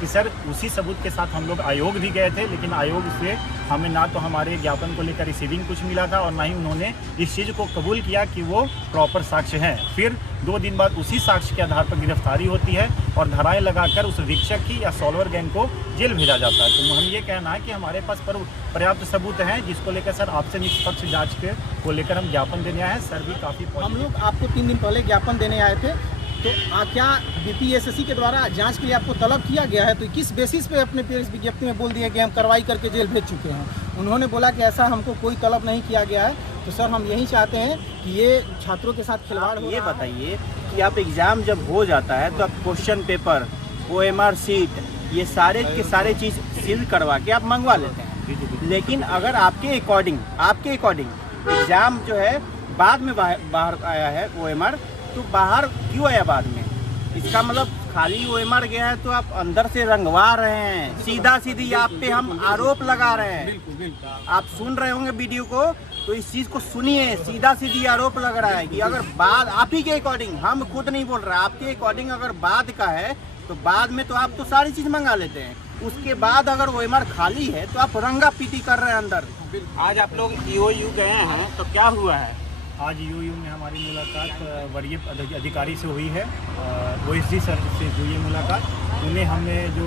कि सर उसी सबूत के साथ हम लोग आयोग भी गए थे, लेकिन आयोग से हमें ना तो हमारे ज्ञापन को लेकर रिसीविंग कुछ मिला था और ना ही उन्होंने इस चीज़ को कबूल किया कि वो प्रॉपर साक्ष्य हैं। फिर 2 दिन बाद उसी साक्ष्य के आधार पर गिरफ्तारी होती है और धाराएं लगाकर उस वीक्षक की या सॉल्वर गैंग को जेल भेजा जाता है। तो हम ये कहना है कि हमारे पास पर्याप्त सबूत हैं, जिसको लेकर सर आपसे निष्पक्ष जांच को लेकर हम ज्ञापन देने आए हैं। सर भी काफ़ी हम लोग आपको 3 दिन पहले ज्ञापन देने आए थे, तो क्या बीपीएससी के द्वारा जांच के लिए आपको तलब किया गया है? तो किस बेसिस पे अपने प्रेस विज्ञप्ति में बोल दिया कि हम कार्रवाई करके जेल भेज चुके हैं? उन्होंने बोला कि ऐसा हमको कोई तलब नहीं किया गया है। तो सर हम यही चाहते हैं कि ये छात्रों के साथ खिलवाड़ हो। ये बताइए कि आप एग्ज़ाम जब हो जाता है तो आप क्वेश्चन पेपर, OMR शीट, ये सारे के सारे चीज़ सील करवा के आप मंगवा लेते हैं, लेकिन अगर आपके अकॉर्डिंग एग्ज़ाम जो है बाद में बाहर आया है OMR, तो बाहर क्यों आया बाद में? इसका मतलब खाली OMR गया है तो आप अंदर से रंगवा रहे हैं। सीधा सीधी आप पे हम आरोप लगा रहे हैं। आप सुन रहे होंगे वीडियो को, तो इस चीज़ को सुनिए। सीधा सीधी आरोप लग रहा है कि अगर बाद आप ही के अकॉर्डिंग, हम खुद नहीं बोल रहे, आपके अकॉर्डिंग अगर बाद का है तो बाद में तो आप तो सारी चीज़ मंगा लेते हैं। उसके बाद अगर OMR खाली है तो आप रंगा पीटी कर रहे हैं अंदर। आज आप लोग EOU गए हैं तो क्या हुआ है? आज EOU में हमारी मुलाकात वरीय अधिकारी से हुई है। OSD सर से हुई है मुलाकात। उन्हें हमने जो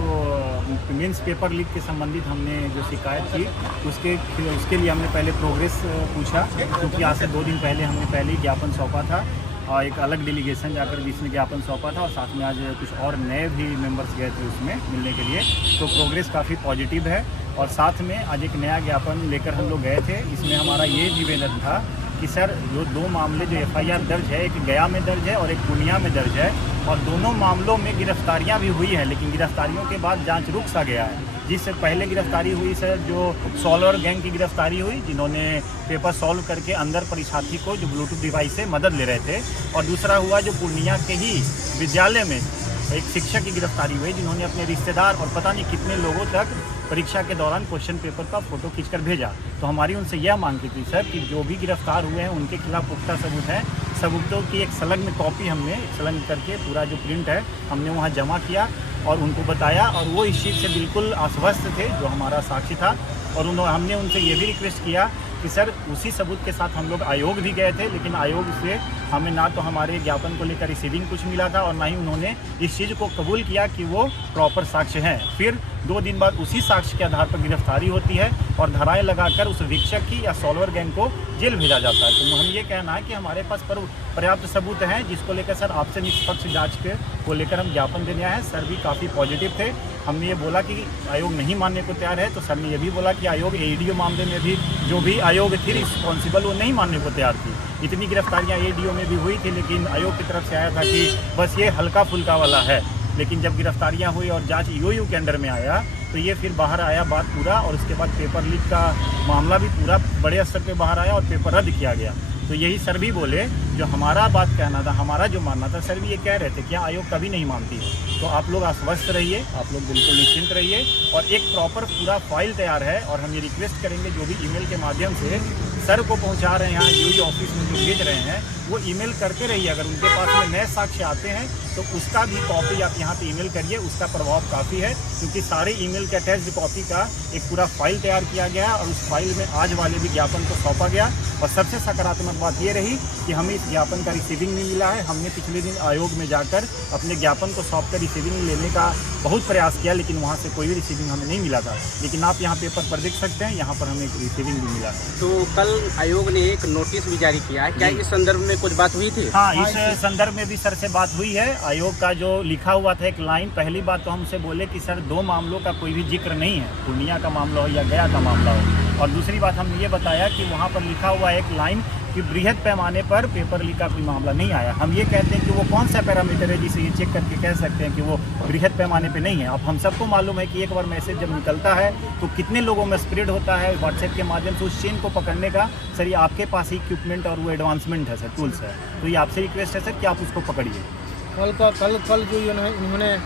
मेंस पेपर लीक के संबंधित हमने जो शिकायत की, उसके लिए हमने पहले प्रोग्रेस पूछा, क्योंकि आज से 2 दिन पहले हमने पहले ही ज्ञापन सौंपा था और एक अलग डेलीगेशन जाकर जिसने ज्ञापन सौंपा था, और साथ में आज कुछ और नए भी मेंबर्स गए थे उसमें मिलने के लिए। तो प्रोग्रेस काफ़ी पॉजिटिव है और साथ में आज एक नया ज्ञापन लेकर हम लोग गए थे। इसमें हमारा ये निवेदन था कि सर जो 2 मामले जो FIR दर्ज है, एक गया में दर्ज है और एक पूर्णिया में दर्ज है, और दोनों मामलों में गिरफ्तारियां भी हुई हैं, लेकिन गिरफ्तारियों के बाद जांच रुक सा गया है। जिससे पहले गिरफ्तारी हुई सर जो सॉल्वर गैंग की गिरफ्तारी हुई, जिन्होंने पेपर सॉल्व करके अंदर परीक्षार्थी को जो ब्लूटूथ डिवाइस से मदद ले रहे थे, और दूसरा हुआ जो पूर्णिया के ही विद्यालय में एक शिक्षक की गिरफ्तारी हुई, जिन्होंने अपने रिश्तेदार और पता नहीं कितने लोगों तक परीक्षा के दौरान क्वेश्चन पेपर का फोटो खींचकर भेजा। तो हमारी उनसे यह मांग की थी सर कि जो भी गिरफ्तार हुए हैं उनके खिलाफ पुख्ता सबूत हैं। सबूतों की एक संलग्न कॉपी हमने संलग्न करके पूरा जो प्रिंट है हमने वहाँ जमा किया और उनको बताया, और वो इस चीज़ से बिल्कुल आश्वस्त थे जो हमारा साक्षी था। और हमने उनसे ये भी रिक्वेस्ट किया कि सर उसी सबूत के साथ हम लोग आयोग भी गए थे, लेकिन आयोग से हमें ना तो हमारे ज्ञापन को लेकर रिसीविंग कुछ मिला था और ना ही उन्होंने इस चीज़ को कबूल किया कि वो प्रॉपर साक्ष्य हैं। फिर 2 दिन बाद उसी साक्ष्य के आधार पर गिरफ्तारी होती है और धाराएं लगाकर उस वीक्षक की या सॉल्वर गैंग को जेल भेजा जाता है। तो हम ये कहना है कि हमारे पास पर्याप्त सबूत हैं, जिसको लेकर सर आपसे निष्पक्ष जांच को लेकर हम ज्ञापन देने आए हैं। सर भी काफ़ी पॉजिटिव थे। हमने ये बोला कि आयोग नहीं मानने को तैयार है, तो सर ने ये भी बोला कि आयोग AEDO मामले में भी जो भी आयोग थी रिस्पॉन्सिबल, वो नहीं मानने को तैयार थी। इतनी गिरफ्तारियां AEDO में भी हुई थी, लेकिन आयोग की तरफ से आया था कि बस ये हल्का फुल्का वाला है। लेकिन जब गिरफ्तारियां हुई और जांच EOU के अंडर में आया, तो ये फिर बाहर आया बात पूरा, और उसके बाद पेपर लीक का मामला भी पूरा बड़े स्तर पे बाहर आया और पेपर रद्द किया गया। तो यही सर भी बोले, जो हमारा बात कहना था, हमारा जो मानना था, सर भी ये कह रहे थे कि आयोग कभी नहीं मानती है। तो आप लोग आश्वस्त रहिए, आप लोग बिल्कुल निश्चिंत रहिए, और एक प्रॉपर पूरा फाइल तैयार है। और हम ये रिक्वेस्ट करेंगे जो भी ईमेल के माध्यम से सर को पहुंचा रहे हैं, यहाँ EOU ऑफिस में जो भेज रहे हैं, वो ईमेल करते रहिए। अगर उनके पास में नए साक्ष्य आते हैं तो उसका भी कॉपी आप यहाँ पे ईमेल करिए, उसका प्रभाव काफ़ी है, क्योंकि सारे ईमेल के अटैच्ड कॉपी का एक पूरा फाइल तैयार किया गया है और उस फाइल में आज वाले भी ज्ञापन को सौंपा गया। और सबसे सकारात्मक बात ये रही कि हमें इस ज्ञापन का रिसीविंग नहीं मिला है। हमने पिछले दिन आयोग में जाकर अपने ज्ञापन को सौंप कर रिसीविंग लेने का बहुत प्रयास किया, लेकिन वहाँ से कोई भी रिसीविंग हमें नहीं मिला था। लेकिन आप यहाँ पेपर पर देख सकते हैं, यहाँ पर हमें एक रिसीविंग भी मिला है। तो कल आयोग ने एक नोटिस भी जारी किया है, क्या इस संदर्भ में कुछ बात हुई थी? हाँ, इस संदर्भ में भी सर से बात हुई है। आयोग का जो लिखा हुआ था एक लाइन, पहली बात तो हमसे बोले कि सर 2 मामलों का कोई भी जिक्र नहीं है, पूर्णिया का मामला हो या गया का मामला हो। और दूसरी बात हमने ये बताया कि वहाँ पर लिखा हुआ एक लाइन कि बृहद पैमाने पर पेपर लीक का कोई मामला नहीं आया। हम ये कहते हैं कि वो कौन सा पैरामीटर है जिसे ये चेक करके कह सकते हैं कि वो बृहद पैमाने पे नहीं है। अब हम सबको मालूम है कि एक बार मैसेज जब निकलता है तो कितने लोगों में स्प्रेड होता है व्हाट्सएप के माध्यम से। उस चेन को पकड़ने का सर ये आपके पास ही इक्विपमेंट और वो एडवांसमेंट है सर, टूल्स है। तो ये आपसे रिक्वेस्ट है सर कि आप उसको पकड़िए। कल जो इन्होंने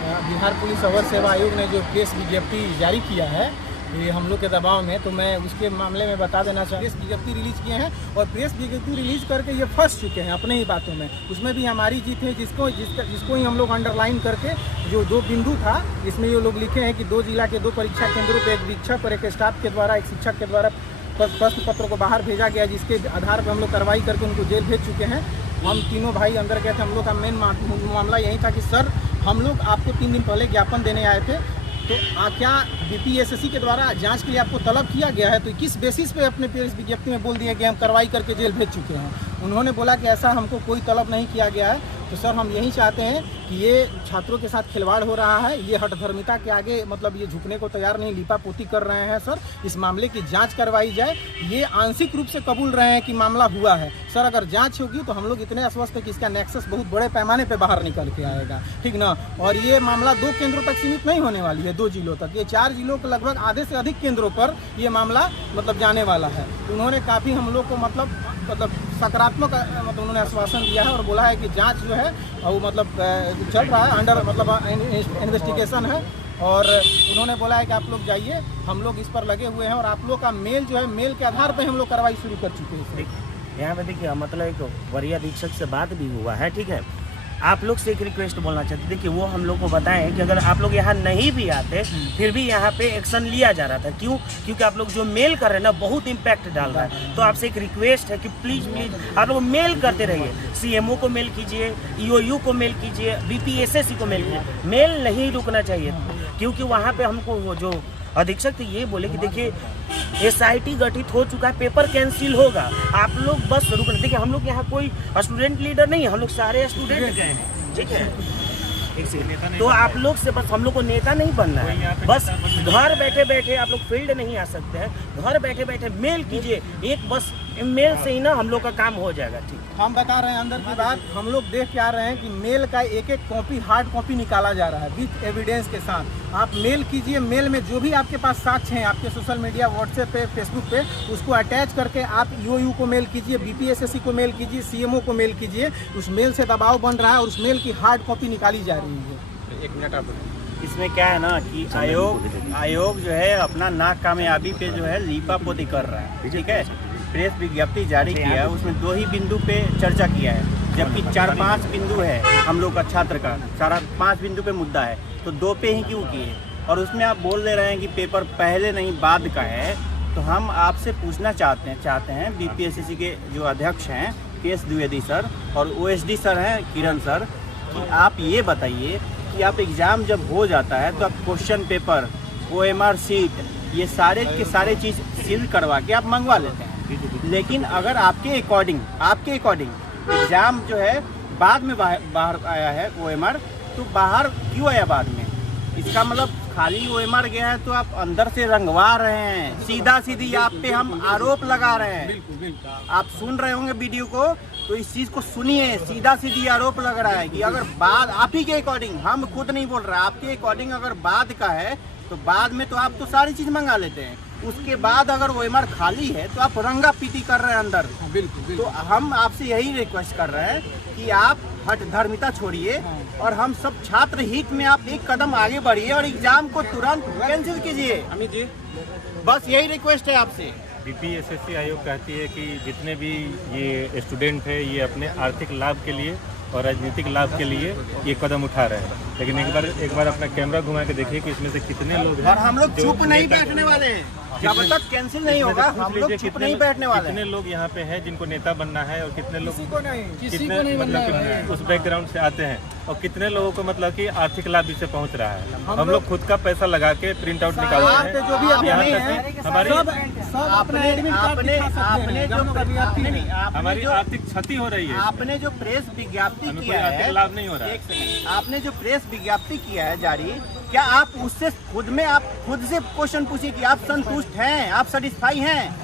बिहार पुलिस अवर सेवा आयोग ने जो प्रेस विज्ञप्ति जारी किया है, ये हम लोग के दबाव में, तो मैं उसके मामले में बता देना चाहूँ, प्रेस विज्ञप्ति रिलीज किए हैं और प्रेस विज्ञप्ति रिलीज करके ये फंस चुके हैं अपने ही बातों में। उसमें भी हमारी जीत है, जिसको ही हम लोग अंडरलाइन करके जो 2 बिंदु था, इसमें ये लोग लिखे हैं कि 2 जिला के 2 परीक्षा केंद्रों पर एक शिक्षक और एक स्टाफ के द्वारा, एक शिक्षक के द्वारा प्रश्न पत्रों को बाहर भेजा गया, जिसके आधार पर हम लोग कार्रवाई करके उनको जेल भेज चुके हैं। हम तीनों भाई अंदर गए थे। हम लोग का मेन मामला यही था कि सर, हम लोग आपको 3 दिन पहले ज्ञापन देने आए थे, तो क्या बीपीएसएससी के द्वारा जांच के लिए आपको तलब किया गया है? तो किस बेसिस पे अपने प्रेस विज्ञप्ति में बोल दिया कि हम कार्रवाई करके जेल भेज चुके हैं? उन्होंने बोला कि ऐसा हमको कोई तलब नहीं किया गया है। तो सर, हम यही चाहते हैं कि ये छात्रों के साथ खिलवाड़ हो रहा है, ये हठधर्मिता के आगे मतलब ये झुकने को तैयार नहीं, लीपापोती कर रहे हैं। सर, इस मामले की जांच करवाई जाए। ये आंशिक रूप से कबूल रहे हैं कि मामला हुआ है। सर, अगर जांच होगी तो हम लोग इतने आश्वस्त हैं कि इसका नेक्सस बहुत बड़े पैमाने पे बाहर निकल के आएगा, ठीक ना। और ये मामला 2 केंद्रों तक सीमित नहीं होने वाली है, 2 जिलों तक, ये 4 जिलों के लगभग आधे से अधिक केंद्रों पर ये मामला मतलब जाने वाला है। उन्होंने काफ़ी हम लोग को मतलब सकारात्मक मतलब उन्होंने आश्वासन दिया है और बोला है कि जांच जो है वो मतलब चल रहा है, अंडर मतलब इन्वेस्टिगेशन है। और उन्होंने बोला है कि आप लोग जाइए, हम लोग इस पर लगे हुए हैं और आप लोग का मेल जो है, मेल के आधार पर हम लोग कार्रवाई शुरू कर चुके हैं। यहाँ पे देखिए, मतलब एक वरीय अधीक्षक से बात भी हुआ है, ठीक है। आप लोग से एक रिक्वेस्ट बोलना चाहते, देखिए वो हम लोग को बताएं कि अगर आप लोग यहाँ नहीं भी आते फिर भी यहाँ पे एक्शन लिया जा रहा था। क्यों? क्योंकि आप लोग जो मेल कर रहे हैं ना, बहुत इम्पैक्ट डाल रहा है। तो आपसे एक रिक्वेस्ट है कि प्लीज़ आप लोग मेल करते रहिए। सीएमओ को मेल कीजिए, ईओयू को मेल कीजिए, बीपीएसएससी को मेल कीजिए। मेल नहीं रुकना चाहिए, क्योंकि वहाँ पे हमको वो जो अधीक्षक थे ये बोले कि देखिए एसआईटी गठित हो चुका है, पेपर कैंसिल होगा, आप लोग बस रुकना। देखिए हम लोग यहाँ कोई स्टूडेंट लीडर नहीं है, हम लोग सारे स्टूडेंट गए हैं, ठीक है। तो आप लोग से बस हम लोग को नेता नहीं बनना है, बस घर बैठे बैठे आप लोग फील्ड नहीं आ सकते हैं, घर बैठे बैठे मेल कीजिए, एक बस मेल से ही ना हम लोग का काम हो जाएगा, ठीक। हम बता रहे हैं अंदर की बात, हम लोग देख के आ रहे हैं कि मेल का एक कॉपी, हार्ड कॉपी निकाला जा रहा है विथ एविडेंस के साथ। आप मेल कीजिए, मेल में जो भी आपके पास साक्ष्य हैं आपके सोशल मीडिया, व्हाट्सएप पे, फेसबुक पे, उसको अटैच करके आप ईओयू को मेल कीजिए, बीपीएसएससी को मेल कीजिए, सीएमओ को मेल कीजिए। उस मेल से दबाव बन रहा है और उस मेल की हार्ड कॉपी निकाली जा रही है। 1 मिनट आप इसमें क्या है ना कि आयोग जो है अपना नाकामयाबी पे जो है लीपापोती कर रहा है, ठीक है। प्रेस विज्ञप्ति जारी किया है, उसमें 2 ही बिंदु पे चर्चा किया है, जबकि 4-5 बिंदु है हम लोग का छात्र का, 4-5 बिंदु पे मुद्दा है, तो 2 पे ही क्यों किए? और उसमें आप बोल दे रहे हैं कि पेपर पहले नहीं बाद का है। तो हम आपसे पूछना चाहते हैं बीपीएसएससी के जो अध्यक्ष हैं PS द्विवेदी सर और OSD सर हैं किरण सर, कि आप ये बताइए कि आप एग्ज़ाम जब हो जाता है तो आप क्वेश्चन पेपर, OMR सीट, ये सारे के सारे चीज़ सील करवा के आप मंगवा लेते हैं। लेकिन अगर आपके अकॉर्डिंग एग्ज़ाम जो है बाद में बाहर आया है OMR, तो बाहर क्यों आया बाद में? इसका मतलब खाली OMR गया है तो आप अंदर से रंगवा रहे हैं, सीधा सीधी आप पे हम आरोप लगा रहे हैं। आप सुन रहे होंगे वीडियो को, तो इस चीज़ को सुनिए, सीधा सीधी आरोप लग रहा है कि अगर बाद आप ही के अकॉर्डिंग, हम खुद नहीं बोल रहे, आपके अकॉर्डिंग अगर बाद का है तो बाद में तो आप तो सारी चीज़ मंगा लेते हैं, उसके बाद अगर OMR खाली है तो आप रंगा पीटी कर रहे हैं अंदर। बिल्कुल। तो हम आपसे यही रिक्वेस्ट कर रहे हैं कि आप हठधर्मिता छोड़िए और हम सब छात्र हित में आप एक कदम आगे बढ़िए और एग्जाम को तुरंत कैंसिल कीजिए। अमित जी, बस यही रिक्वेस्ट है आपसे। बीपीएसएससी आयोग कहती है कि जितने भी ये स्टूडेंट है ये अपने आर्थिक लाभ के लिए और राजनीतिक लाभ के लिए ये कदम उठा रहे हैं, लेकिन एक बार अपना कैमरा घुमा के देखिए कि इसमें से कितने लोग हैं। और हम लोग चुप नहीं बैठने वाले हैं, जब तक कैंसिल नहीं होगा हम लोग चुप नहीं बैठने वाले हैं। कितने लोग यहाँ पे हैं जिनको नेता बनना है और कितने लोग किसी को नहीं कितने मतलब उस बैकग्राउंड से आते हैं और कितने लोगों को मतलब कि आर्थिक लाभ इससे पहुँच रहा है। हम लोग खुद का पैसा लगा के प्रिंट आउट निकालते हैं, जो भी यहाँ तक कि हमारी आर्थिक क्षति हो रही है। आपने जो प्रेस विज्ञप्ति किया है, लाभ नहीं हो रहा है। आपने जो प्रेस विज्ञप्ति किया है जारी, क्या आप उससे आप खुद से क्वेश्चन पूछिए कि आप संतुष्ट हैं, आप सेटिस्फाई हैं?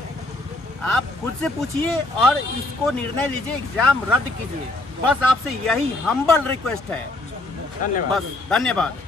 आप खुद से पूछिए और इसको निर्णय लीजिए, एग्जाम रद्द कीजिए। बस आपसे यही हम्बल रिक्वेस्ट है। धन्यवाद। बस धन्यवाद।